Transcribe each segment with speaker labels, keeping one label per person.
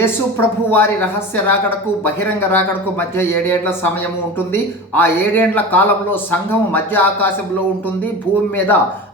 Speaker 1: యేసు ప్రభు వారి రహస్య రాకడకు బహిరంగ రాకడకు మధ్య ఏడేండ్ల సమయము ఉంటుంది. ఆ ఏడేండ్ల కాలంలో సంఘం మధ్య ఆకాశంలో ఉంటుంది. భూమి మీద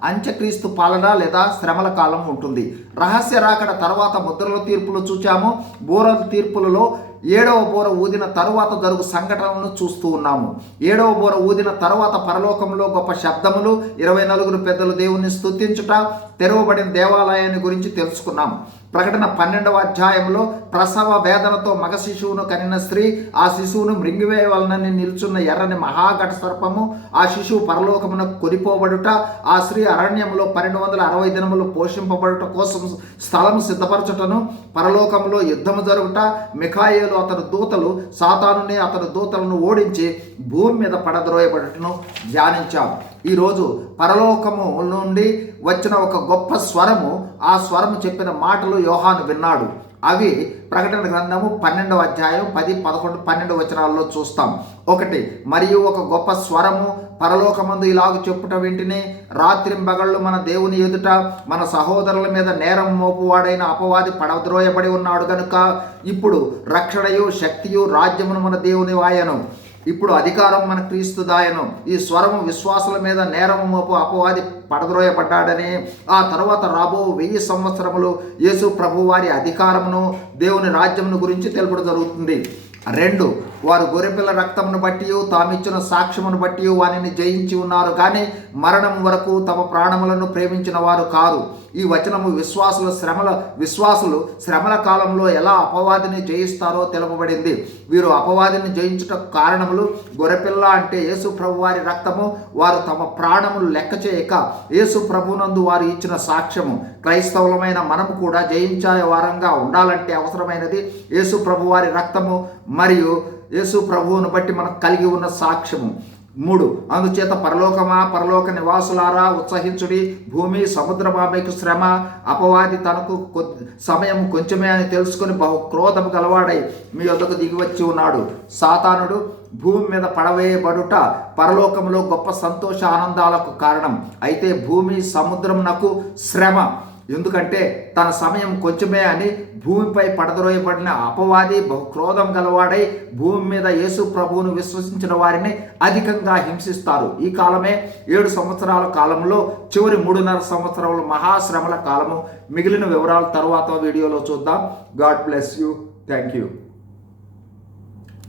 Speaker 1: అంత్యక్రీస్తు పాలన లేదా శ్రమల కాలం ఉంటుంది. రహస్య రాకడ తర్వాత ముద్రల తీర్పులు చూచాము. బూరల తీర్పులలో ఏడవ బోర ఊదిన తరువాత జరుగు సంఘటనలను చూస్తూ ఉన్నాము. ఏడవ బోర ఊదిన తరువాత పరలోకంలో గొప్ప శబ్దములు ఇరవై నలుగురు పెద్దలు దేవుని స్థుతించుట తెరవబడిన దేవాలయాన్ని గురించి తెలుసుకున్నాం ప్రకటన పన్నెండవ అధ్యాయంలో ప్రసవ వేదనతో మగ శిశువును కనిన స్త్రీ ఆ శిశువును మృంగివేయవలనని నిల్చున్న ఎర్రని మహాఘట సర్పము ఆ శిశువు పరలోకమున కొనిపోబడుట ఆ స్త్రీ అరణ్యంలో పన్నెండు వందల అరవై దినములు పోషింపబడుట కోసం స్థలము సిద్ధపరచుటను పరలోకంలో యుద్ధము జరుగుట మిఖాయేలు అతని దూతలు సాతానుని అతని దూతలను ఓడించి భూమి మీద పడద్రోయబడటను ధ్యానించాం. ఈరోజు పరలోకము నుండి వచ్చిన ఒక గొప్ప స్వరము ఆ స్వరము చెప్పిన మాటలు యోహాను విన్నాడు. అవి ప్రకటన గ్రంథము పన్నెండవ అధ్యాయం పది పదకొండు పన్నెండు వచనాల్లో చూస్తాం. ఒకటి మరియు ఒక గొప్ప స్వరము పరలోకమందు ఇలాగ చెప్పుట వెంటనే రాత్రింబగళ్ళు మన దేవుని ఎదుట మన సహోదరుల మీద నేరం మోపువాడైన అపవాది పడద్రోయబడి ఉన్నాడు కనుక ఇప్పుడు రక్షణయు శక్తియు రాజ్యమును మన దేవుని వాయను. ఇప్పుడు అధికారం మన క్రీస్తు దాయను. ఈ స్వరము విశ్వాసుల మీద నేరము మోపు అపవాది పడద్రోయబడ్డాడని ఆ తర్వాత రాబో వెయ్యి సంవత్సరములు యేసు ప్రభు వారి అధికారమును దేవుని రాజ్యమును గురించి తెలుపడం జరుగుతుంది. రెండు వారు గొర్రెపిల్ల రక్తమును బట్టి తామిచ్చిన సాక్ష్యమును బట్టి వారిని జయించి ఉన్నారు కానీ మరణం వరకు తమ ప్రాణములను ప్రేమించిన వారు కారు. ఈ వచనము విశ్వాసుల శ్రమల విశ్వాసులు శ్రమల కాలంలో ఎలా అపవాదిని జయిస్తారో తెలుపబడింది. వీరు అపవాదిని జయించుట కారణములు గొర్రెపిల్ల అంటే యేసు ప్రభు వారి రక్తము వారు తమ ప్రాణములు లెక్క చేయక యేసు ప్రభునందు వారు ఇచ్చిన సాక్ష్యము. క్రైస్తవులమైన మనము కూడా జయించే వారంగా ఉండాలంటే అవసరమైనది యేసు ప్రభు వారి రక్తము మరియు యేసు ప్రభువును బట్టి మనకు కలిగి ఉన్న సాక్ష్యము. మూడు అందుచేత పరలోకమా పరలోక నివాసులారా ఉత్సహించుడి భూమి సముద్రమా మీకు శ్రమ అపవాది తనకు కొద్ది సమయం కొంచెమే అని తెలుసుకుని బహు క్రోధము గలవాడై మీ వద్దకు దిగి వచ్చి ఉన్నాడు. సాతానుడు భూమి మీద పడవేయబడుట పరలోకంలో గొప్ప సంతోష ఆనందాలకు కారణం. అయితే భూమి సముద్రం నాకు శ్రమ. ఎందుకంటే తన సమయం కొంచెమే అని భూమిపై పడద్రోయబడిన అపవాది బహు క్రోధం గలవాడై భూమి మీద యేసు ప్రభువును విశ్వసించిన వారిని అధికంగా హింసిస్తారు. ఈ కాలమే ఏడు సంవత్సరాల కాలంలో చివరి మూడున్నర సంవత్సరాలు మహాశ్రమల కాలము. మిగిలిన వివరాలు తర్వాత వీడియోలో చూద్దాం. God bless you. Thank you.